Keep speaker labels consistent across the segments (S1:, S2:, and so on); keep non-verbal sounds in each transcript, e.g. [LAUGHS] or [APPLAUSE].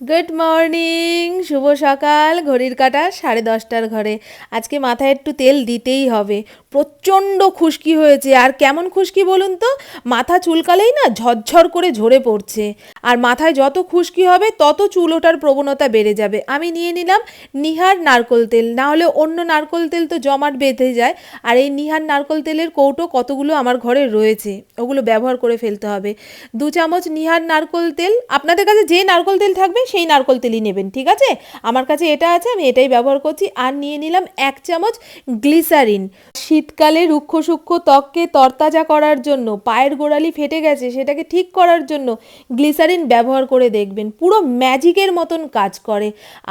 S1: Good morning শুভ সকাল। ঘড়ির কাটা সাড়ে দশটার ঘরে। আজকে মাথায় একটু তেল দিতেই হবে। প্রচণ্ড খুশকি হয়েছে। আর কেমন খুশকি বলুন তো? মাথা চুলকালেই না ঝরঝর করে ঝরে পড়ছে। আর মাথায় যত খুশকি হবে, তত চুল ওঠার প্রবণতা বেড়ে যাবে। আমি নিয়ে নিলাম নিহার নারকোল তেল। না হলে অন্য নারকোল তেল তো জমাট বেঁধে যায়। আর এই নিহার নারকোল তেলের কৌটো কতগুলো আমার ঘরে রয়েছে, ওগুলো ব্যবহার করে ফেলতে হবে। দু চামচ নিহার নারকোল তেল। আপনাদের কাছে যে নারকোল তেল থাকবে, সেই নারকোল তেলই নেবেন, ঠিক আছে? আমার কাছে এটা আছে, আমি এটাই ব্যবহার করছি। আর নিয়ে নিলাম এক চামচ গ্লিসারিন। শীতকালে রুক্ষ সূক্ষ্ম ত্বককে তরতাজা করার জন্য, পায়ের গোড়ালি ফেটে গেছে, সেটাকে ঠিক করার জন্য গ্লিসারিন ব্যবহার করে দেখবেন। পুরো ম্যাজিকের মতন কাজ করে।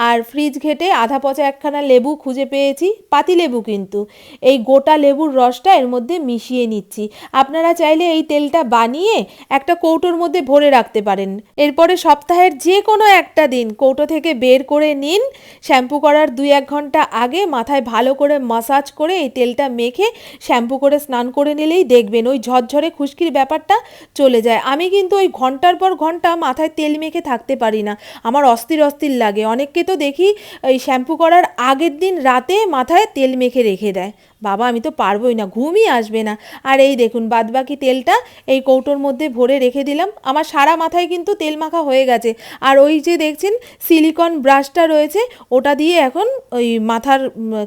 S1: আর ফ্রিজ ঘেটে আধা পচা একখানা লেবু খুঁজে পেয়েছি, পাতি লেবু কিন্তু। এই গোটা লেবুর রসটা এর মধ্যে মিশিয়ে নিচ্ছি। আপনারা চাইলে এই তেলটা বানিয়ে একটা কৌটোর মধ্যে ভরে রাখতে পারেন। এরপরে সপ্তাহের যে কোনো একটা দিন কৌটো থেকে বের করে নিন। শ্যাম্পু করার দুই এক ঘণ্টা আগে মাথায় ভালো করে মাসাজ করে এই তেলটা মেখে শ্যাম্পু করে স্নান করে নিলেই দেখবেন ওই ঝরঝরে খুশকির ব্যাপারটা চলে যায়। আমি কিন্তু ওই ঘণ্টার পর ঘণ্টা মাথায় তেল মেখে থাকতে পারি না। আমার অস্থির অস্থির লাগে। অনেককে তো দেখি এই শ্যাম্পু করার আগের দিন রাতে মাথায় তেল মেখে রেখে দেয়। বাবা, আমি তো পারবোই না, ঘুমই আসবে না। আর এই দেখুন, বাদবাকি তেলটা এই কৌটোর মধ্যে ভরে রেখে দিলাম। আমার সারা মাথায় কিন্তু তেল মাখা হয়ে গেছে। আর ওই যে দেখছেন সিলিকন ব্রাশটা রয়েছে, ওটা দিয়ে এখন ওই মাথার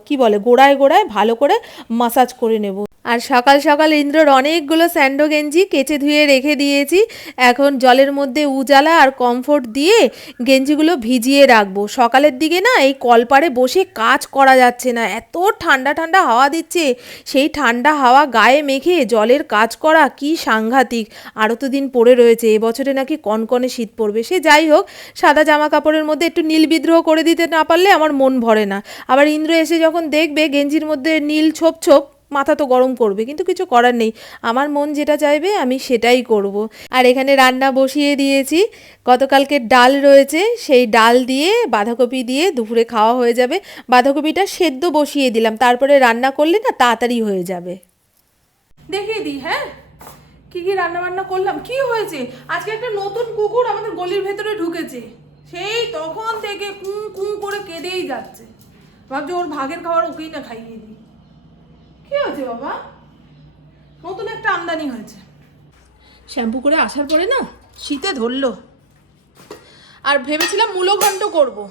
S1: কি বলে, গোড়ায় গোড়ায় ভালো করে মাসাজ করে নেব। আর সকাল সকাল ইন্দ্রর অনেকগুলো স্যান্ডো গেঞ্জি কেচে ধুয়ে রেখে দিয়েছি। এখন জলের মধ্যে উজালা আর কমফোর্ট দিয়ে গেঞ্জিগুলো ভিজিয়ে রাখব। সকালের দিকে না এই কলপারে বসে কাজ করা যাচ্ছে না। এত ঠান্ডা ঠান্ডা হাওয়া দিচ্ছে সেই ঠান্ডা হাওয়া গায়ে মেখে জলের কাজ করা কি সাংঘাতিক। আরও তো দিন পড়ে রয়েছে। এবছরে নাকি কনকনে শীত পড়বে। সে যাই হোক, সাদা জামা কাপড়ের মধ্যে একটু নীল বিদ্রোহ করে দিতে না পারলে আমার মন ভরে না। আবার ইন্দ্র এসে যখন দেখবে গেঞ্জির মধ্যে নীল ছোপ ছোপ মাথা তো গরম করবে, কিন্তু কিছু করার নেই। আমার মন যেটা চাইবে, আমি সেটাই করব। আর এখানে রান্না বসিয়ে দিয়েছি। গতকালকে ডাল রয়েছে, সেই ডাল দিয়ে বাঁধাকপি দিয়ে দুপুরে খাওয়া হয়ে যাবে। বাঁধাকপিটা সেদ্ধ বসিয়ে দিলাম। তারপরে রান্না করলে না তাড়াতাড়ি হয়ে যাবে। দেখিয়ে দিই হ্যাঁ? কি কি রান্না বান্না করলাম? কি হয়েছে? আজকে একটা নতুন কুকুর আমাদের গলির ভেতরে ঢুকেছে। সেই তখন থেকে কুঁ কুঁ করে কেঁদেই যাচ্ছে। ভাবছি ওর ভাগের খাবার ওকেই না খাইয়ে দিই। কি হয়েছে বাবা? নতুন একটা আমদানি হয়েছে। শ্যাম্পু করে আসার পরে না শীতে ধরলো। আর ভেবেছিলাম মূলঘণ্ট করব।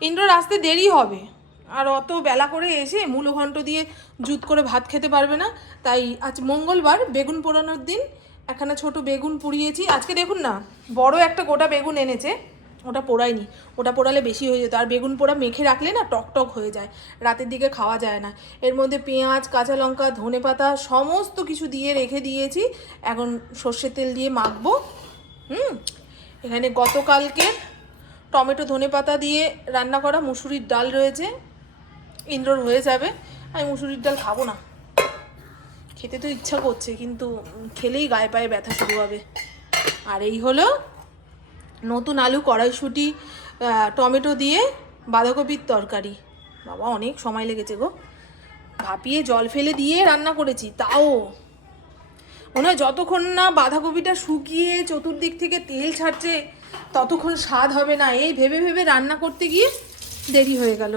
S1: ইন্দ্রর আসতে দেরি হবে। আর অত বেলা করে এসে মূলঘণ্ট দিয়ে জুত করে ভাত খেতে পারবে না। তাই আজ মঙ্গলবার বেগুন পোড়ানোর দিন। একখানা ছোট বেগুন পুড়িয়েছি। আজকে দেখুন না, বড় একটা গোটা বেগুন এনেছে। ওটা পোড়ায়নি। ওটা পোড়ালে বেশি হয়ে যেত। আর বেগুন পোড়া মেখে রাখলে না টক টক হয়ে যায়। রাতের দিকে খাওয়া যায় না। এর মধ্যে পেঁয়াজ, কাঁচা লঙ্কা, ধনে পাতা সমস্ত কিছু দিয়ে রেখে দিয়েছি। এখন সর্ষের তেল দিয়ে মাখবো। হুম? এখানে গতকালকে টমেটো, ধনে পাতা দিয়ে রান্না করা মুসুরির ডাল রয়েছে। ইন্দ্রর হয়ে যাবে। আমি মুসুরির ডাল খাব না। খেতে তো ইচ্ছা করছে, কিন্তু খেলেই গায়ে পায়ে ব্যথা শুরু হবে। আর এই হলো নতুন আলু, কড়াইশুঁটি টমেটো দিয়ে বাঁধাকপির তরকারি। বাবা, অনেক সময় লেগেছে গো। ভাপিয়ে জল ফেলে দিয়ে রান্না করেছি, তাও। মনে হয় যতক্ষণ না বাঁধাকপিটা শুকিয়ে চতুর্দিক থেকে তেল ছাড়ছে, ততক্ষণ স্বাদ হবে না। এই ভেবে ভেবে রান্না করতে গিয়ে দেরি হয়ে গেল।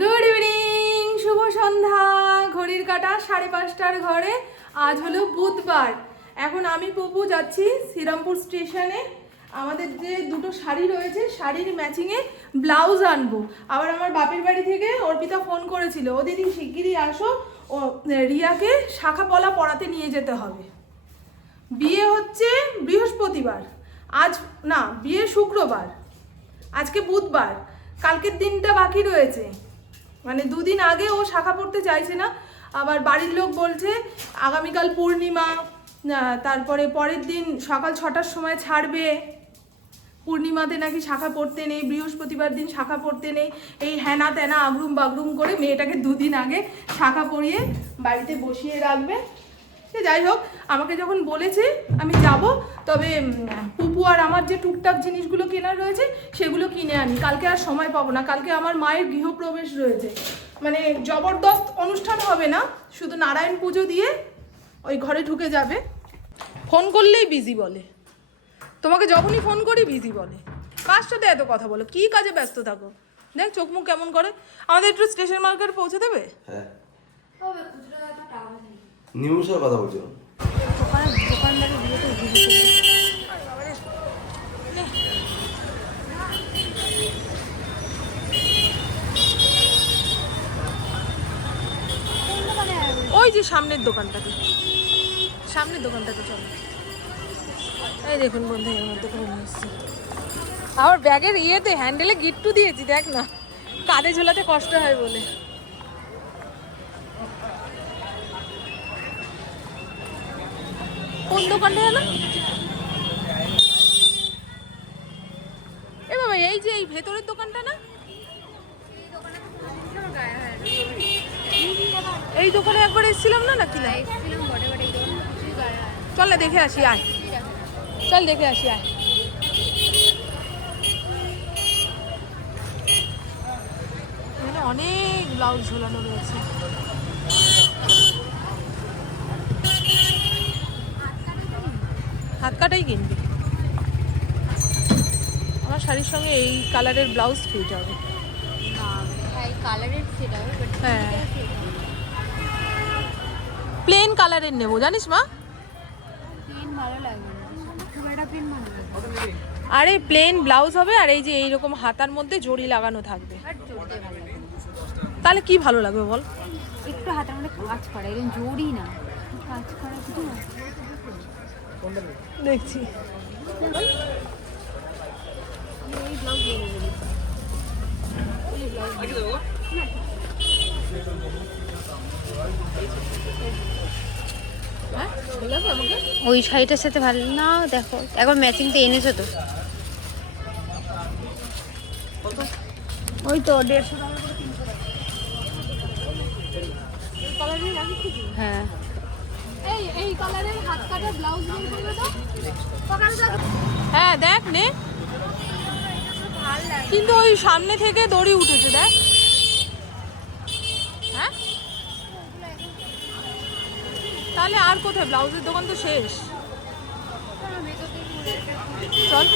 S1: গুড ইভিনিং শুভ সন্ধ্যা। ঘড়ির কাটা সাড়ে পাঁচটার ঘরে। আজ হলো বুধবার। এখন আমি, পপু, যাচ্ছি শ্রীরামপুর স্টেশনে আমাদের যে দুটো শাড়ি রয়েছে, শাড়ির ম্যাচিংয়ে ব্লাউজ আনব। আবার আমার বাপের বাড়ি থেকে অর্পিতা ফোন করেছিল, ও দিদি, শিগগিরই আসো। ও, রিয়াকে শাখা পলা পড়াতে নিয়ে যেতে হবে। বিয়ে হচ্ছে বৃহস্পতিবার। আজ, না, বিয়ে শুক্রবার। আজকে বুধবার। কালকের দিনটা বাকি রয়েছে। মানে দুদিন আগে ও শাখা পড়তে চাইছে না। আবার বাড়ির লোক বলছে, আগামীকাল পূর্ণিমা তারপরে পরের দিন সকাল ছটার সময় ছাড়বে। পূর্ণিমাতে নাকি শাখা পড়তে নেই, বৃহস্পতিবার দিন শাখা পড়তে নেই। এই হ্যানা ত্যানা আগরুম বাগরুম করে মেয়েটাকে দুদিন আগে শাখা পরিয়ে বাড়িতে বসিয়ে রাখবে। সে যাই হোক, আমাকে যখন বলেছে আমি যাব, তবে পুপু আর আমার যে টুকটাক জিনিসগুলো কেনার রয়েছে, সেগুলো কিনে আনি। কালকে আর সময় পাবো না। কালকে আমার মায়ের গৃহপ্রবেশ রয়েছে। মানে জবরদস্ত অনুষ্ঠান হবে না, শুধু নারায়ণ পুজো দিয়ে ওই ঘরে ঢুকে যাবে। ফোন করলেই বিজি বলে। তোমাকে যখনই ফোন করি বিজি বলে। কার সাথে এত কথা বলো? কি কাজে ব্যস্ত থাকো? দেখ চোখ মুখ কেমন করে। আমাদের একটু স্টেশন মার্কেট পৌঁছে দেবে?
S2: হ্যাঁ। কথা
S3: ঘুরে
S1: ওই যে সামনের দোকানটাতে। সামনের দোকানটাতে চলো। এই দেখুন বন্ধু এর মধ্যে আমার ব্যাগের ইয়েতে হ্যান্ডেলে গিট্টু দিয়েছি, দেখ না। কাঁধে ঝোলাতে কষ্ট হয় বলে। কোন দোকানটা জানো এ বাবা, এই যে এই ভেতরের দোকানটা না? এই দোকানে একবার এসেছিলাম না নাকি না চল না দেখে আসি আয়। চল দেখে আসি আয়। এখানে অনেক ব্লাউজ ঝোলানো রয়েছে। হাত কাটাই কিনবি? আমার শাড়ির সঙ্গে এই কালারের ব্লাউজ ফিট হবে।
S3: হ্যাঁ বাট
S1: হ্যাঁ। প্লেন কালারের নেব জানিস মা? আরে প্লেন ব্লাউজ হবে আর এই যে এইরকম হাতার মধ্যে জড়ি লাগানো থাকবে। তাহলে কি ভালো লাগবে বল?
S3: একটু হাতের মধ্যে কাজ করা এরকম জোরই না। কাজ করা কিছু না।
S1: দেখছি।
S3: এই ব্লাউজ বলে বলি
S1: হ্যাঁ ভালো লাগবে আমাকে
S3: ওই শাড়িটার সাথে ভালো না দেখো একবার ম্যাচিং তো এনেছো তো। ওই তো দেড়শো হ্যাঁ।
S1: হ্যাঁ দেখ নে। কিন্তু ওই সামনে থেকে দড়ি উঠেছে দেখ। হ্যাঁ? তাহলে আর কোথায়? ব্লাউজের দোকান তো শেষ। চল।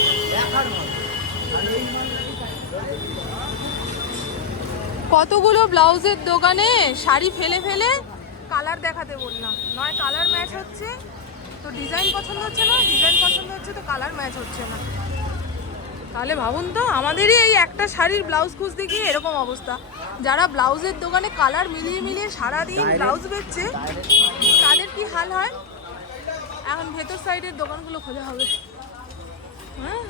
S1: কতগুলো ব্লাউজের দোকানে? শাড়ি ফেলে ফেলে কালার দেখাতে বললাম নয়, কালার ম্যাচ হচ্ছে। তো ডিজাইন পছন্দ হচ্ছে না? ডিজাইন পছন্দ হচ্ছে তো কালার ম্যাচ হচ্ছে না। তাহলে ভাবুন তো আমাদেরই এই একটা শাড়ির ব্লাউজ খুঁজতে গিয়ে এরকম অবস্থা। যারা ব্লাউজের দোকানে কালার মিলিয়ে মিলিয়ে সারাদিন ব্লাউজ বেচছে তাদের কি হাল হয়? এখন ভেতর সাইডের দোকানগুলো খোঁজা হবে। হ্যাঁ।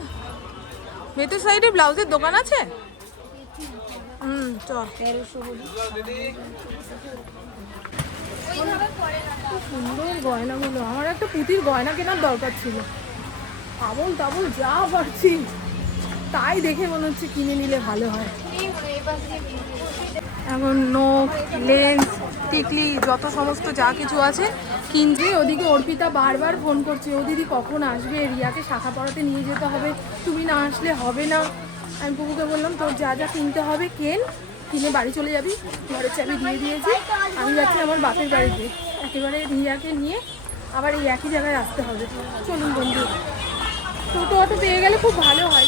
S1: ভেতর সাইডে ব্লাউজের দোকান আছে? হুম চল। সুন্দর গয়নাগুলো। আমার একটা পুঁতির গয়না কেনার দরকার ছিল। আবল তাবল যা পারছি। তাই দেখে মনে হচ্ছে কিনে নিলে ভালো হয়। এখন নোক লেন্স টিকলি, যত সমস্ত যা কিছু আছে কিনছে ওদিকে অর্পিতা বারবার ফোন করছে, ও দিদি কখন আসবে? রিয়াকে শাখা পড়াতে নিয়ে যেতে হবে। তুমি না আসলে হবে না। আমি পুকুকে বললাম, তোর যা যা কিনতে হবে, কেন? কিনে বাড়ি চলে যাবি? ঘরের চাবি দিয়ে দিয়েছি। আমি যাচ্ছি আমার বাপের বাড়িতে। একেবারে রিয়াকে নিয়ে আবার এই একই জায়গায় আসতে হবে। চলুন বন্ধু। টোটো অটো পেয়ে গেলে খুব ভালো হয়।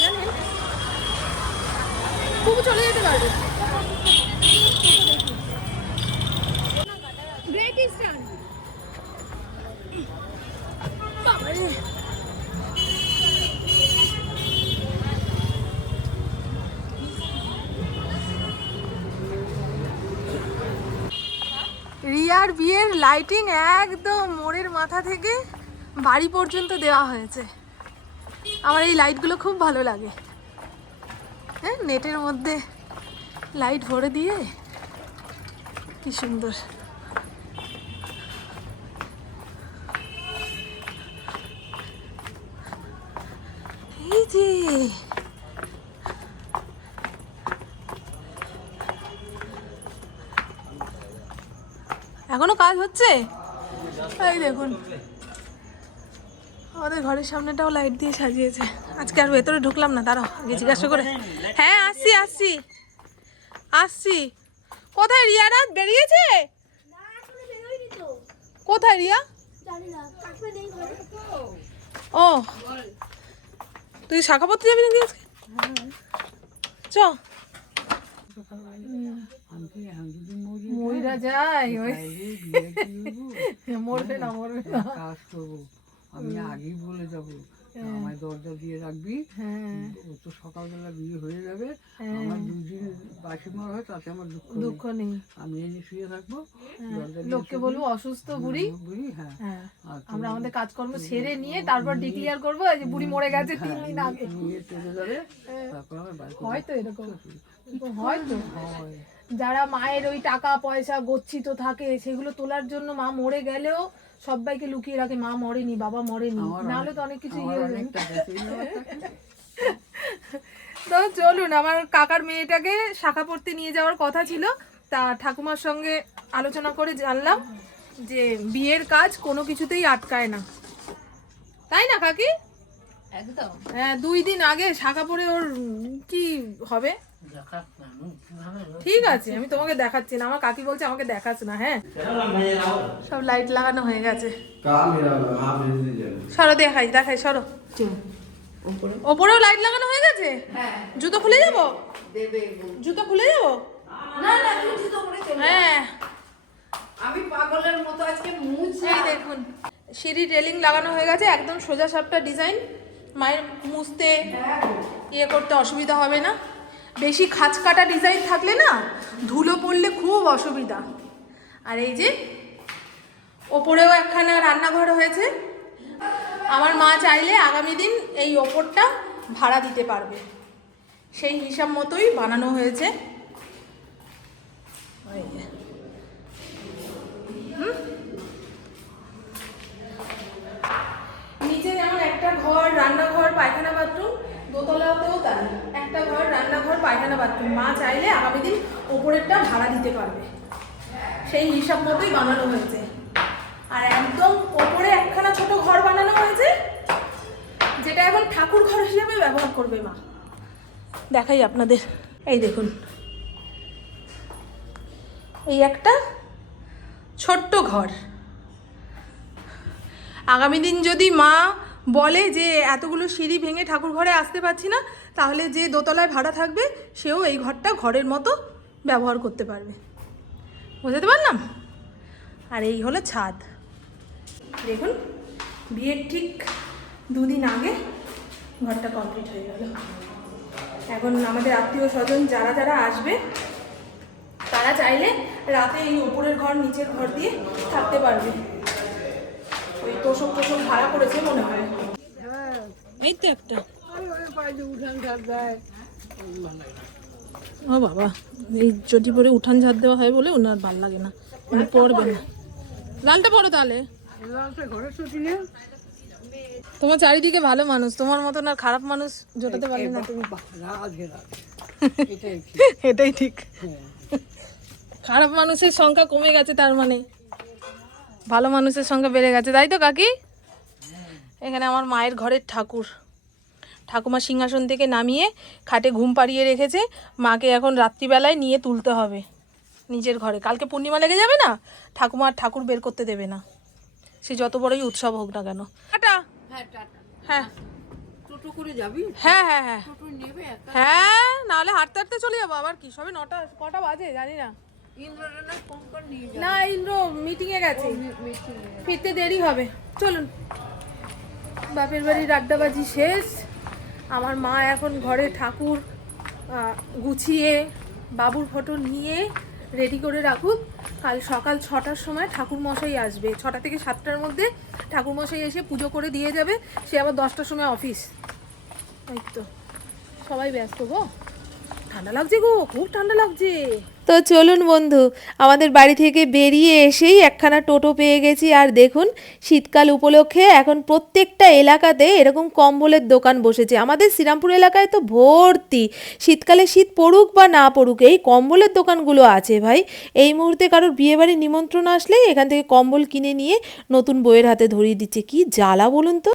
S1: লাইটিং একদম মোড়ের মাথা থেকে বাড়ি পর্যন্ত দেওয়া হয়েছে। আমার এই লাইটগুলো খুব ভালো লাগে। হ্যাঁ নেটের মধ্যে লাইট ভরে দিয়ে কি সুন্দর। এই যে এখনও কাজ হচ্ছে? এই দেখুন। আমাদের ঘরের সামনেটাও লাইট দিয়ে সাজিয়েছে। আজকে আর ভেতরে ঢুকলাম না, দাঁড়াও, আগে জিজ্ঞাসা করে। হ্যাঁ আসছি আসছি। আসছি। কোথায় রিয়া রাত? বেরিয়েছে? কোথায় রিয়া? ও। তুই শাখা পড়তে যাবি নাকি আজকে? চ। ময়রা যায়। ওই। [LAUGHS] মরবে না মরবে
S2: এক কাজ করব আমি আগেই বলে যাব আমার দরজা দিয়ে রাখবি
S1: হ্যাঁ।
S2: ও তো সকালবেলা বিয়ে হয়ে যাবে আমার দুদিন বাসি মার হয় তাতে আমার দুঃখ নেই।
S1: দুঃখ নেই।
S2: আমি এনে শুয়ে থাকব
S1: লোককে বলব অসুস্থ বুড়ি।
S2: বুড়ি হ্যাঁ।
S1: হ্যাঁ। আমরা আমাদের কাজকর্ম সেরে নিয়ে তারপর ডিক্লিয়ার করব যে বুড়ি মরে গেছে তিন দিন আগে।
S2: নিয়ে চলে যাবে তারপর আমার
S1: হয়তো এরকম। হয়তো।
S2: হয়?
S1: যারা মায়ের ওই টাকা পয়সা গচ্ছিত থাকে সেগুলো তোলার জন্য মা মরে গেলেও সবাইকে লুকিয়ে রাখে মা মরেনি বাবা মরেনি। নাহলে তো অনেক কিছু ইয়ে হয়ে? তো চলুন আমার কাকার মেয়েটাকে শাখা পড়তে নিয়ে যাওয়ার কথা ছিল। তা ঠাকুমার সঙ্গে আলোচনা করে জানলাম যে বিয়ের কাজ কোনো কিছুতেই আটকায় না। তাই না কাকি?
S3: একদম।
S1: হ্যাঁ দুই দিন আগে শাখা পড়ে ওর কি হবে? ঠিক আছে আমি তোমাকে দেখাচ্ছি না। আমার কাকি বলছে আমাকে দেখাস না হ্যাঁ? সব লাইট লাগানো হয়ে গেছে। সরো দেখাই দেখাই সরো। ওপরেও লাইট লাগানো হয়ে গেছে? জুতো খুলে যাব? জুতো খুলে যাব? হ্যাঁ। দেখুন সিঁড়ি রেলিং লাগানো হয়ে গেছে একদম সোজা সাপটা ডিজাইন মায়ের মুছতে ইয়ে করতে অসুবিধা হবে না। বেশি খাঁচ কাটা ডিজাইন থাকলে না ধুলো পড়লে খুব অসুবিধা। আর এই যে ওপরেও একখানা রান্নাঘর হয়েছে। আমার মা চাইলে আগামী দিন এই ওপরটা ভাড়া দিতে পারবে। সেই হিসাব মতোই বানানো হয়েছে। এই যে। নিচে যেমন একটা ঘর, রান্নাঘর, পায়খানা বাথরুম, দোতলাতেও তাই। একটা ঘর, রান্নাঘর, পায়খানা বাথরুম। মা চাইলে আগামী দিন ওপরেরটা ভাড়া দিতে পারবে। সেই হিসাব মতোই বানানো হয়েছে। আর একদম ওপরে একখানা ছোট ঘর বানানো হয়েছে, যেটা এখন ঠাকুর ঘর হিসেবে ব্যবহার করবে মা। দেখাই আপনাদের। এই দেখুন। এই একটা ছোট্ট ঘর। আগামী দিন যদি মা বলে যে এতগুলো সিঁড়ি ভেঙে ঠাকুর ঘরে আসতে পারছি না, তাহলে যে দোতলায় ভাড়া থাকবে, সেও এই ঘরটা ঘরের মতো ব্যবহার করতে পারবে। বুঝতে পারলাম? আর এই হলো ছাদ। দেখুন, বিয়ের ঠিক দুদিন আগে ঘরটা কমপ্লিট হয়ে গেল। এখন আমাদের আত্মীয় স্বজন যারা যারা আসবে, তারা চাইলে রাতে এই উপরের ঘর, নিচের ঘর দিয়ে থাকতে পারবে। ওই তোষক ভাড়া করেছে মনে হয়। এই তো একটা। ও বাবা এই চটি পরে উঠান ঝাড় দেওয়া হয় বলে ওনার ভালো লাগে না। উনি পড়বে না। লালটা পড়ো তাহলে। তোমার চারিদিকে ভালো মানুষ তোমার মতন আর খারাপ মানুষ জোটাতে পারবে না তুমি। [LAUGHS]
S2: ঠিক।
S1: এটাই ঠিক।
S2: হ্যাঁ।
S1: খারাপ মানুষের সংখ্যা কমে গেছে তার মানে। ভালো মানুষের সংখ্যা বেড়ে গেছে। তাই তো কাকি? এখানে আমার মায়ের ঘরের ঠাকুর। ঠাকুমা সিংহাসন থেকে নামিয়ে খাটে ঘুম পাড়িয়ে রেখেছে। মাকে এখন রাত্রিবেলায় নিয়ে তুলতে হবে নিজের ঘরে। কালকে পূর্ণিমা লেগে যাবে না? ঠাকুমা আর ঠাকুর বের করতে দেবে না। সে যত বড়ই উৎসব হোক না কেন। টাটা।
S4: হ্যাঁ
S1: হ্যাঁ। হ্যাঁ হ্যাঁ হ্যাঁ। হ্যাঁ নাহলে হাঁটতে হাঁটতে চলে যাব। আবার কি? সবে নটা কটা বাজে? জানি না। না ইন্দ্র মিটিং এ গেছে। ফিরতে দেরি হবে। চলুন। বাপের বাড়ির আড্ডাবাজি শেষ। আমার মা এখন ঘরে ঠাকুর গুছিয়ে বাবুর ফটো নিয়ে রেডি করে রাখুক। কাল সকাল ছটার সময় ঠাকুর মশাই আসবে। ছটা থেকে সাতটার মধ্যে ঠাকুর মশাই এসে পুজো করে দিয়ে যাবে। সে আবার দশটার সময় অফিস এই তো। সবাই ব্যস্ত গো। ঠান্ডা লাগছে গো, খুব ঠান্ডা লাগছে। তো চলুন বন্ধু, আমাদের বাড়ি থেকে বেরিয়ে এসেই একখানা টোটো পেয়ে গেছি। আর দেখুন, শীতকাল উপলক্ষে এখন প্রত্যেকটা এলাকাতে এরকম কম্বলের দোকান বসেছে। আমাদের শ্রীরামপুর এলাকায় তো ভর্তি। শীতকালে শীত পড়ুক বা না পড়ুক, এই কম্বলের দোকানগুলো আছে ভাই। এই মুহূর্তে কারোর বিয়েবাড়ির নিমন্ত্রণ আসলেই এখান থেকে কম্বল কিনে নিয়ে নতুন বইয়ের হাতে ধরিয়ে দিচ্ছে। কি জ্বালা বলুন তো।